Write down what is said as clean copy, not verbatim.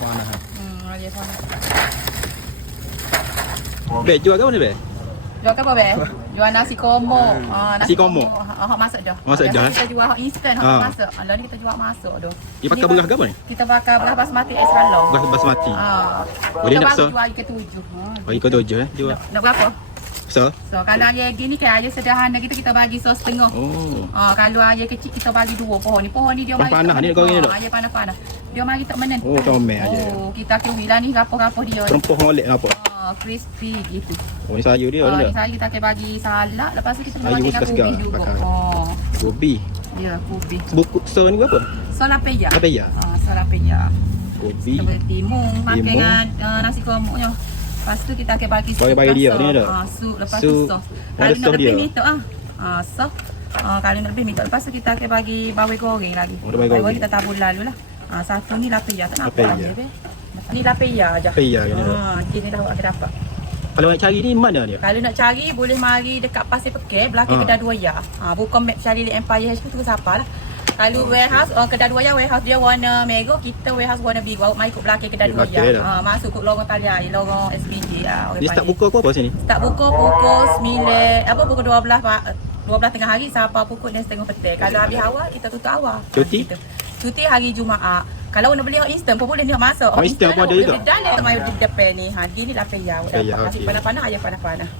panas. Dia panas. Be, jual ke mana be? Jual apa be? Jual nasi komo. Nasi komo. Hak masak dah. Masak dah. Kita jual hak instan hak masak. Lah ni kita jual masak dah. Dia pakai beras ke apa ni? Kita pakai beras basmati extra long. Beras basmati. Boleh nak kita so? jual ke 7. Oh, ikut 7 jual. Nak berapa? So? So kalau ayam gini kan ayam sederhana kita bagi sos setengah. Oh. Kalau ayam kecil kita bagi 2 pohon ni. Pohon ni dia mari. Panas ni goreng ni tak? Ayam panas-panas. Dia mari tak menen. Oh, comel aja. Oh, kita kiwi lah ni rapuh-rapuh dia. Rempah molek apa? Crispy gitu. Oh, ni sayur dia Ni tak? saya kita akan bagi salad. Lepas tu kita Sayur bagi dengan segar-segar kubi juga. pakai. Gobi. Ya, kubi. Buku so ni berapa? Solapeya. Lapeya. Solapeya. Gobi. Kita bagi timun, makan Timun. dengan nasi komoknya. Lepas tu kita akan bagi Bagi dia ni ada. Sup, lepas Sup. tu sos. Kalau Ada nak sos lebih dia. minta sos. Kalau nak lebih minta. Lepas tu kita akan bagi bawang goreng lagi. Oh, bawang goreng. Kita tabur lalu lah. Satu ni lapeya. Tak nampak Lapeya. lagi. Ni lapeya aja. Lapeya ni. Ini dah awak akan dapat. Kalau nak cari ni mana dia? Kalau nak cari boleh mari dekat Pasir Pekeh belakang kedai Duaya. Bukan map cari di Empire HP tu siapa lah. Kalau warehouse kedai Duaya warehouse dia warna merah, kita warehouse warna biru. Awak mari kat belakang kedai Belakang Duaya. dah. Masuk kat lorong talian, lorong SPJ Dia start buka apa sini? Start buka pukul 9 pukul 12 tengah hari sampai pukul 9:30 petang. Kalau habis awal kita tutup awal. Cuti? Cuti hari Jumaat. Kalau nak beli hot instant pun boleh nak masuk. Hot instant pun ada juga? Dalam tempat di depan ni. Gini lah payah. Payah, Nasi okey. panas-panas, ayam panas-panas.